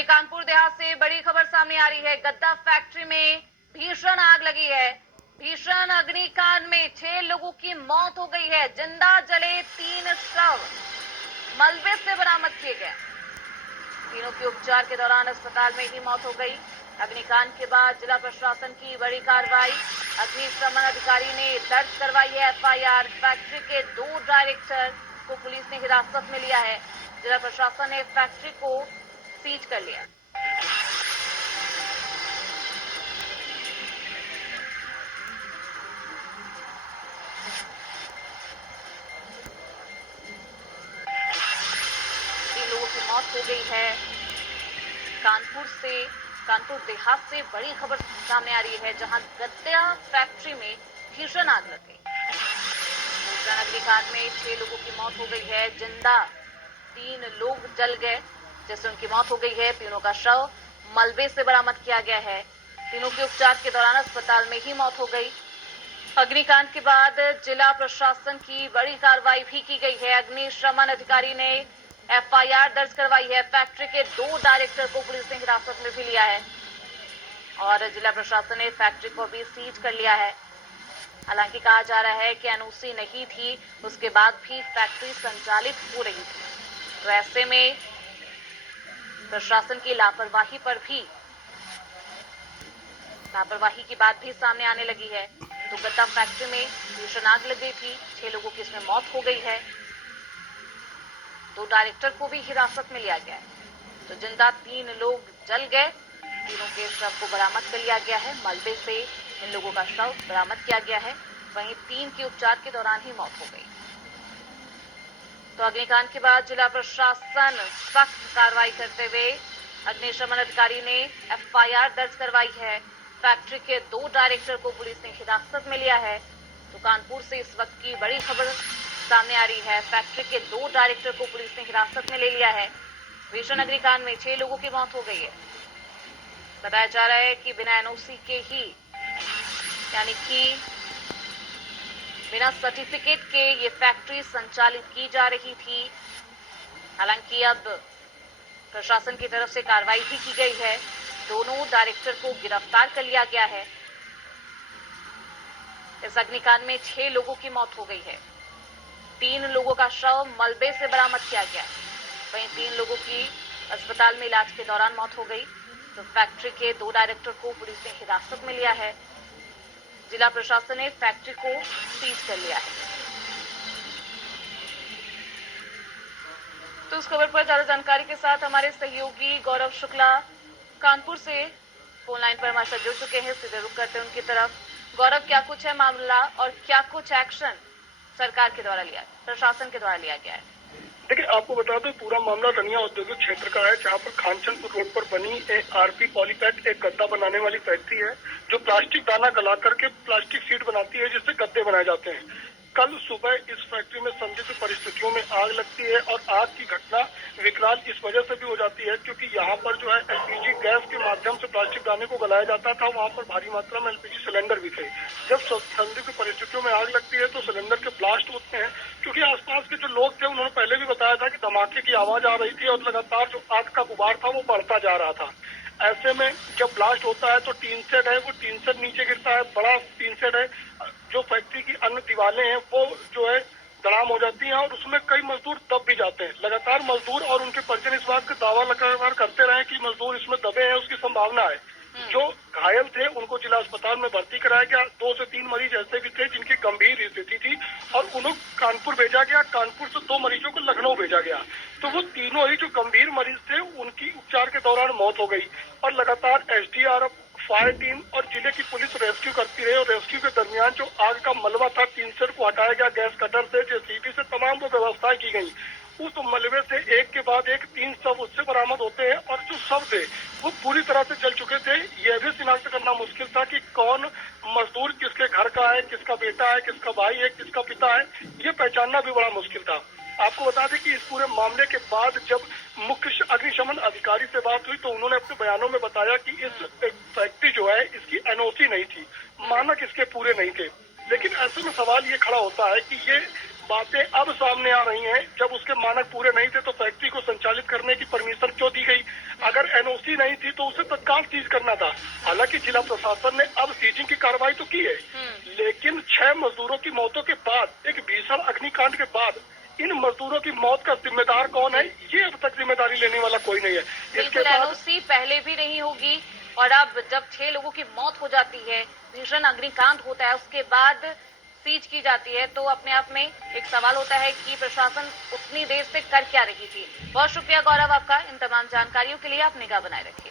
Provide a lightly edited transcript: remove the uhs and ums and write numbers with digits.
वहीं कानपुर देहात से बड़ी खबर सामने आ रही है। गद्दा फैक्ट्री में भीषण आग लगी है। भीषण अग्निकांड में 6 लोगों की मौत हो गई है। जिंदा जले 3 शव मलबे से बरामद किए गए। तीनों की उपचार के दौरान अस्पताल में ही मौत हो गई। अग्निकांड के बाद जिला प्रशासन की बड़ी कार्रवाई। अग्निशमन अधिकारी ने दर्ज करवाई है एफआईआर। फैक्ट्री के 2 डायरेक्टर को पुलिस ने हिरासत में लिया है। जिला प्रशासन ने फैक्ट्री को सीज कर लिया। लोगों की मौत हो गई है। कानपुर देहात से बड़ी खबर सामने आ रही है, जहां गद्दा फैक्ट्री में भीषण आग लग गई। भीषण अग्निकांड में 6 लोगों की मौत हो गई है। जिंदा 3 लोग जल गए, जिससे उनकी मौत हो गई है। तीनों का शव मलबे से बरामद किया गया है। तीनों के उपचार के दौरान अस्पताल में ही मौत हो गई। अग्निकांड के बाद जिला प्रशासन की बड़ी कार्रवाई भी की गई है। अग्निशमन अधिकारी ने एफआईआर दर्ज करवाई है। फैक्ट्री के 2 डायरेक्टर को पुलिस ने हिरासत में भी लिया है और जिला प्रशासन ने फैक्ट्री को भी सीज कर लिया है। हालांकि कहा जा रहा है कि एनओसी नहीं थी, उसके बाद भी फैक्ट्री संचालित हो रही थी। तो ऐसे में प्रशासन की लापरवाही की बात भी सामने आने लगी है। तो गद्दा फैक्ट्री में भीषण आग लग गई थी। 6 लोगों की इसमें मौत हो गई है। 2 डायरेक्टर को भी हिरासत में लिया गया है। तो जिंदा 3 लोग जल गए। तीनों के शव को बरामद कर लिया गया है। मलबे से इन लोगों का शव बरामद किया गया है। वहीं 3 की उपचार के दौरान ही मौत हो गई। तो अग्निकांड के बाद जिला प्रशासन सख्त कार्रवाई करते हुए अग्निशमन अधिकारी ने एफआईआर दर्ज करवाई है। फैक्ट्री के 2 डायरेक्टर को पुलिस ने हिरासत में लिया है। तो कानपुर से इस वक्त की बड़ी खबर सामने आ रही है। फैक्ट्री के 2 डायरेक्टर को पुलिस ने हिरासत में ले लिया है। भीषण अग्निकांड में 6 लोगों की मौत हो गई है। बताया जा रहा है कि बिना एनओसी के ही, यानी कि बिना सर्टिफिकेट के ये फैक्ट्री संचालित की जा रही थी। हालांकि अब प्रशासन की तरफ से कार्रवाई भी की गई है। दोनों डायरेक्टर को गिरफ्तार कर लिया गया है। इस अग्निकांड में 6 लोगों की मौत हो गई है। 3 लोगों का शव मलबे से बरामद किया गया। वहीं 3 लोगों की अस्पताल में इलाज के दौरान मौत हो गई। तो फैक्ट्री के 2 डायरेक्टर को पुलिस ने हिरासत में लिया है। जिला प्रशासन ने फैक्ट्री को सीज कर लिया है। तो इस खबर पर ज्यादा जानकारी के साथ हमारे सहयोगी गौरव शुक्ला कानपुर से फोन लाइन पर हमारे साथ जुड़ चुके हैं। सीधे रुक करते हैं उनकी तरफ। गौरव, क्या कुछ है मामला और क्या कुछ एक्शन सरकार के द्वारा लिया, प्रशासन के द्वारा लिया गया है? देखिए, आपको बता दो, पूरा मामला रनिया औद्योगिक क्षेत्र का है, जहां पर खानचंदपुर रोड पर बनी एक आरपी पॉलीपैक एक गद्दा बनाने वाली फैक्ट्री है, जो प्लास्टिक दाना गला करके प्लास्टिक शीट बनाती है, जिससे गद्दे बनाए जाते हैं। कल सुबह इस फैक्ट्री में संदिग्ध परिस्थितियों में आग लगती है और आग की घटना विकराल इस वजह से भी हो जाती है क्योंकि यहाँ पर जो है एलपीजी गैस के माध्यम से प्लास्टिक दाने को गलाया जाता था। वहाँ पर भारी मात्रा में एलपीजी सिलेंडर भी थे। जब संदिग्ध परिस्थितियों में आग लगती है तो सिलेंडर के ब्लास्ट होते हैं, क्योंकि आसपास के जो लोग थे उन्होंने पहले भी बताया था कि धमाके की आवाज आ रही थी और लगातार जो आग का गुबार था वो बढ़ता जा रहा था। ऐसे में जब ब्लास्ट होता है तो टीन शेड है, वो टीन शेड नीचे गिरता है, बड़ा टीन शेड है। जो फैक्ट्री की अन्य दीवारें हैं वो जो है धड़ाम हो जाती हैं और उसमें कई मजदूर दब भी जाते हैं। लगातार मजदूर और उनके परिजन इस बात का दावा लगातार करते रहे कि मजदूर इसमें दबे हैं, उसकी संभावना है। जो घायल थे उनको जिला अस्पताल में भर्ती कराया गया। 2 से 3 मरीज ऐसे भी थे जिनकी गंभीर स्थिति थी और उन्हें कानपुर भेजा गया। कानपुर से 2 मरीजों को लखनऊ भेजा गया। तो वो तीनों ही जो गंभीर मरीज थे उनकी उपचार के दौरान मौत हो गई और लगातार एसडीआरएफ, फायर टीम और जिले की पुलिस रेस्क्यू करती रही और रेस्क्यू के दरमियान जो आग का मलबा था टीन शेड को हटाया गया गैस कटर से, जेसीबी से, तमाम वो व्यवस्थाएं की गई। उस मलबे से एक के बाद एक 3 शव उससे बरामद होते हैं और जो शव थे वो पूरी तरह से जल चुके थे। यह भी शिनाख्त करना मुश्किल था कि कौन मजदूर किसके घर का है, किसका बेटा है, किसका भाई है, किसका पिता है, ये पहचानना भी बड़ा मुश्किल था। आपको बता दें कि इस पूरे मामले के बाद जब मुख्य अग्निशमन अधिकारी से बात हुई तो उन्होंने अपने बयानों में बताया कि इस फैक्ट्री जो है इसकी एनओसी नहीं थी, मानक इसके पूरे नहीं थे। लेकिन ऐसे में सवाल ये खड़ा होता है कि ये बातें अब सामने आ रही हैं, जब उसके मानक पूरे नहीं थे तो फैक्ट्री को संचालित करने की परमिशन क्यों दी गई? अगर एनओसी नहीं थी तो उसे तत्काल सीज करना था। हालांकि जिला प्रशासन ने अब सीजिंग की कार्रवाई तो की है, लेकिन 6 मजदूरों की मौतों के बाद, एक भीषण अग्निकांड के बाद इन मजदूरों की मौत का जिम्मेदार कौन है, ये अब तक जिम्मेदारी लेने वाला कोई नहीं है। बिल्कुल, एनओसी पहले भी नहीं होगी और अब जब 6 लोगों की मौत हो जाती है, भीषण अग्निकांड होता है, उसके बाद सीज की जाती है, तो अपने आप में एक सवाल होता है कि प्रशासन उतनी देर से कर क्या रही थी। बहुत शुक्रिया गौरव आपका इन तमाम जानकारियों के लिए। आप निगाह बनाए रखिए।